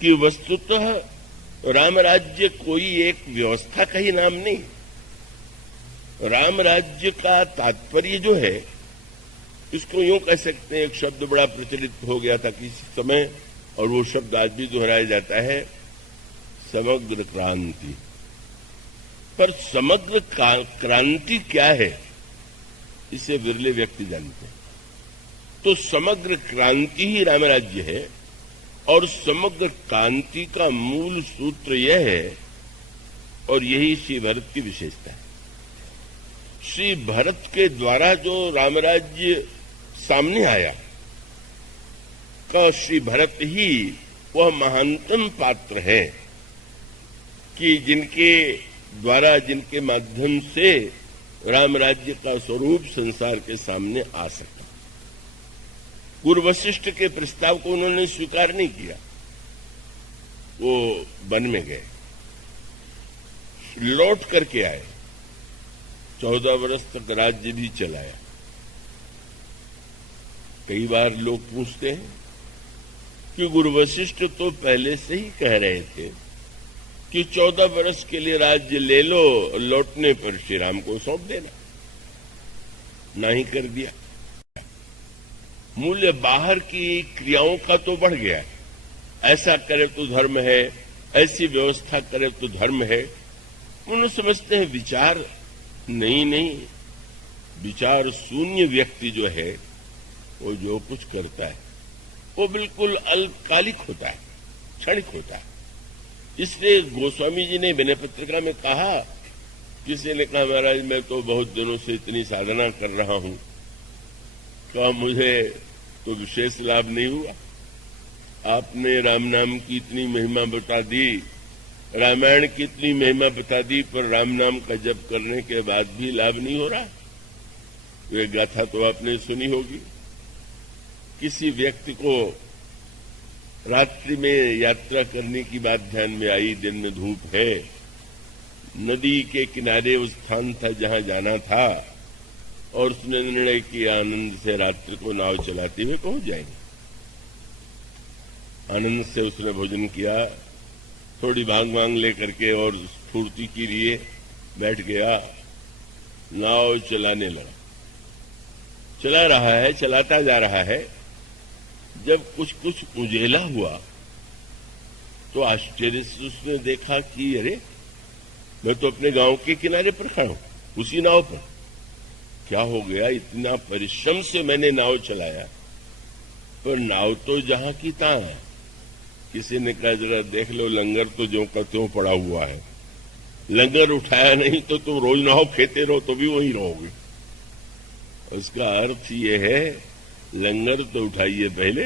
कि वस्तुतः राम राज्य कोई एक व्यवस्था का ही नाम नहीं। राम राज्य का तात्पर्य जो है, इसको यूं कह सकते हैं, एक शब्द बड़ा प्रचलित हो गया था किसी समय और वो शब्द आज भी दोहराया जाता है, समग्र क्रांति। पर समग्र क्रांति क्या है, इसे विरले व्यक्ति जानते हैं। तो समग्र क्रांति ही राम राज्य है और समग्र क्रांति का मूल सूत्र यह है, और यही श्री भरत की विशेषता है। श्री भरत के द्वारा जो रामराज्य सामने आया का श्री भरत ही वह महानतम पात्र है कि जिनके द्वारा, जिनके माध्यम से राम राज्य का स्वरूप संसार के सामने आ सका। गुरु वशिष्ठ के प्रस्ताव को उन्होंने स्वीकार नहीं किया, वो वन में गए, लौट करके आए, 14 वर्ष तक राज्य भी चलाया। कई बार लोग पूछते हैं कि गुरु वशिष्ठ तो पहले से ही कह रहे थे कि 14 वर्ष के लिए राज्य ले लो, लौटने पर श्री राम को सौंप देना। नहीं कर दिया। मूल्य बाहर की क्रियाओं का तो बढ़ गया, ऐसा करे तो धर्म है, ऐसी व्यवस्था करे तो धर्म है। उन्होंने समझते हैं विचार नहीं, विचार शून्य व्यक्ति जो है वो जो कुछ करता है वो बिल्कुल अल्पकालिक होता है, क्षणिक होता है। इसलिए गोस्वामी जी ने विनय पत्रिका में कहा, किसी ने कहा महाराज मैं तो बहुत दिनों से इतनी साधना कर रहा हूं, क्या मुझे तो विशेष लाभ नहीं हुआ? आपने राम नाम की इतनी महिमा बता दी, रामायण की इतनी महिमा बता दी, पर राम नाम का जप करने के बाद भी लाभ नहीं हो रहा। ये गाथा तो आपने सुनी होगी। किसी व्यक्ति को रात्रि में यात्रा करने की बात ध्यान में आई, दिन में धूप है, नदी के किनारे उस स्थान था जहां जाना था, और उसने निर्णय किया आनंद से रात्रि को नाव चलाते हुए पहुंच जाएंगे। आनंद से उसने भोजन किया, थोड़ी भांग वांग लेकर के और स्फूर्ति के लिए बैठ गया, नाव चलाने लगा। चला रहा है, चलाता जा रहा है। जब कुछ कुछ उजेला हुआ तो आश्चर्य से उसने देखा कि अरे मैं तो अपने गांव के किनारे पर खड़ा हूं, उसी नाव पर। क्या हो गया, इतना परिश्रम से मैंने नाव चलाया पर नाव तो जहां की तहां है। किसी ने कहा जरा देख लो, लंगर तो ज्यों का त्यों पड़ा हुआ है, लंगर उठाया नहीं तो तुम रोज नाव खेते रहो तो भी वहीं रहोगे। उसका अर्थ ये है, लंगर तो उठाइए पहले।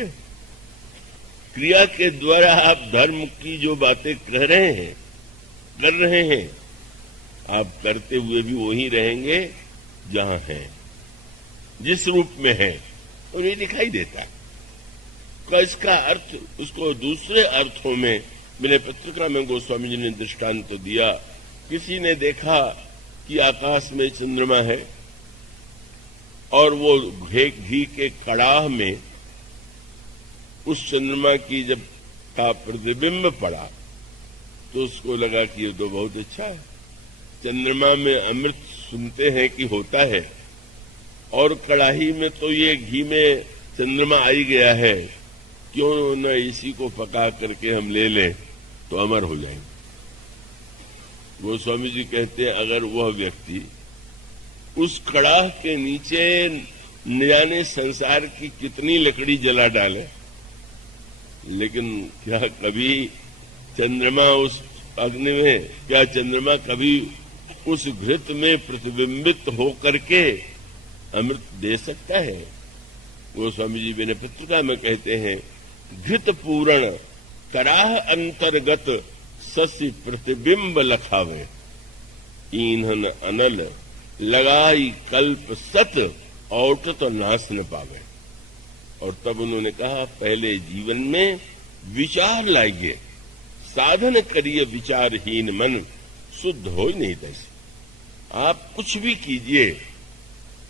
क्रिया के द्वारा आप धर्म की जो बातें कर रहे हैं, आप करते हुए भी वहीं रहेंगे जहां हैं, जिस रूप में है, और ये दिखाई देता है। तो इसका अर्थ, उसको दूसरे अर्थों में विनय पत्रिका में गोस्वामी जी ने दृष्टांत तो दिया। किसी ने देखा कि आकाश में चंद्रमा है और वो घी के कड़ाह में उस चंद्रमा की जब का प्रतिबिंब पड़ा तो उसको लगा कि ये तो बहुत अच्छा है। चंद्रमा में अमृत सुनते हैं कि होता है, और कड़ाही में तो ये घी में चंद्रमा आई गया है, क्यों न इसी को पका करके हम ले लें तो अमर हो जाएंगे। गोस्वामी जी कहते हैं अगर वह व्यक्ति उस कड़ाह के नीचे न जाने संसार की कितनी लकड़ी जला डाले, लेकिन क्या कभी चंद्रमा उस अग्नि में, क्या चंद्रमा कभी उस घृत में प्रतिबिंबित होकर के अमृत दे सकता है? गोस्वामी जी विनय पत्रिका में कहते हैं, घृत पूर्ण कराह अंतर्गत ससी प्रतिबिंब लखावे, ईंधन अनल लगाई कल्प सत औट तो नाश न पावे। और तब उन्होंने कहा पहले जीवन में विचार लाइए, साधन करिए विचारहीन मन, शुद्ध हो ही नहीं तैसे। आप कुछ भी कीजिए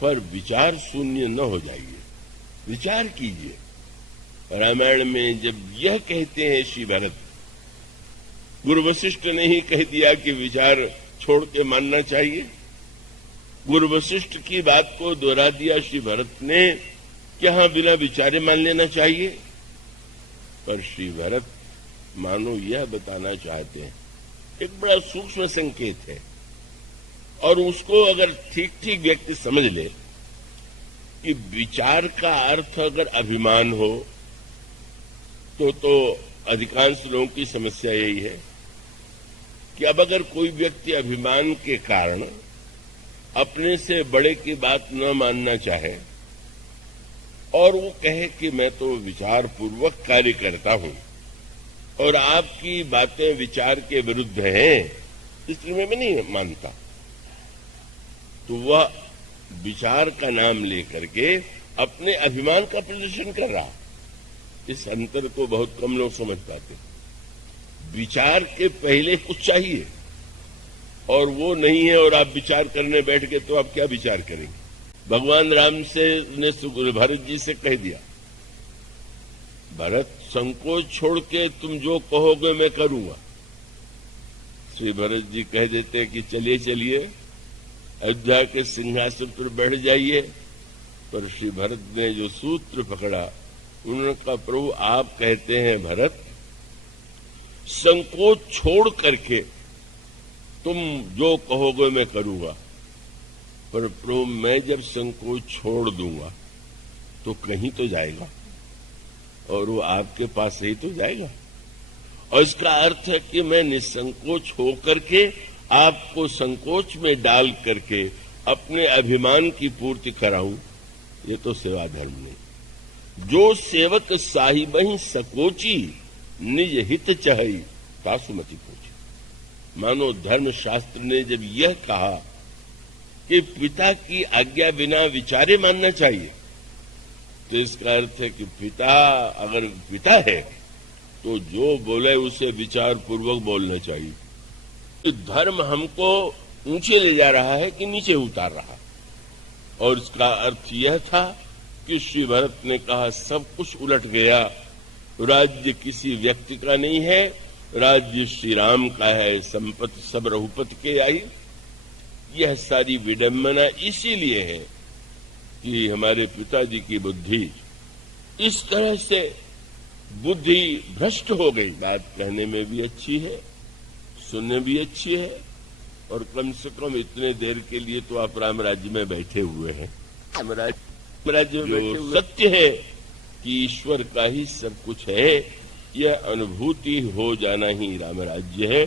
पर विचार शून्य न हो जाइए, विचार कीजिए। रामायण में जब यह कहते हैं श्री भरत गुरु वशिष्ठ ने ही कह दिया कि विचार छोड़ के मानना चाहिए। गुरु वशिष्ठ की बात को दोहरा दिया श्री भरत ने कि हाँ, बिना विचारे मान लेना चाहिए। पर श्री भरत मानो यह बताना चाहते हैं, एक बड़ा सूक्ष्म संकेत है, और उसको अगर ठीक ठीक व्यक्ति समझ ले कि विचार का अर्थ अगर अभिमान हो तो अधिकांश लोगों की समस्या यही है कि अब अगर कोई व्यक्ति अभिमान के कारण अपने से बड़े की बात न मानना चाहे और वो कहे कि मैं तो विचार पूर्वक कार्य करता हूं और आपकी बातें विचार के विरुद्ध हैं, इसलिए मैं नहीं मानता, तो वह विचार का नाम लेकर के अपने अभिमान का प्रदर्शन कर रहा। इस अंतर को बहुत कम लोग समझ पाते। विचार के पहले कुछ चाहिए और वो नहीं है और आप विचार करने बैठ गए तो आप क्या विचार करेंगे। भगवान राम ने भरत जी से कह दिया, भरत संकोच छोड़ के तुम जो कहोगे मैं करूंगा। श्री भरत जी कह देते कि चलिए चलिए अयोध्या के सिंहासन पर बैठ जाइए। पर श्री भरत ने जो सूत्र पकड़ा, उन्होंने कहा, प्रभु आप कहते हैं भरत संकोच छोड़ करके तुम जो कहोगे मैं करूंगा, पर प्रभु मैं जब संकोच छोड़ दूंगा तो कहीं तो जाएगा और वो आपके पास ही तो जाएगा। और इसका अर्थ है कि मैं निसंकोच होकर के आपको संकोच में डाल करके अपने अभिमान की पूर्ति कराऊं, ये तो सेवा धर्म नहीं। जो सेवक साहिब ही सकोची निज हित चहई तासुमति पूछी। मानो धर्म शास्त्र ने जब यह कहा कि पिता की आज्ञा बिना विचारे मानना चाहिए, तो इसका अर्थ है कि पिता अगर पिता है तो जो बोले उसे विचार पूर्वक बोलना चाहिए। तो धर्म हमको ऊंचे ले जा रहा है कि नीचे उतार रहा। और इसका अर्थ यह था कि श्री भरत ने कहा सब कुछ उलट गया, राज्य किसी व्यक्ति का नहीं है, राज्य श्री राम का है, संपत्ति सब रघुपति के आई। यह सारी विडंबना इसीलिए है कि हमारे पिताजी की बुद्धि इस तरह से बुद्धि भ्रष्ट हो गई। बात कहने में भी अच्छी है, सुनने भी अच्छी है, और कम से कम इतने देर के लिए तो आप राम राज्य में बैठे हुए हैं। राम राज्य में जो सत्य है कि ईश्वर का ही सब कुछ है, यह अनुभूति हो जाना ही राम राज्य है।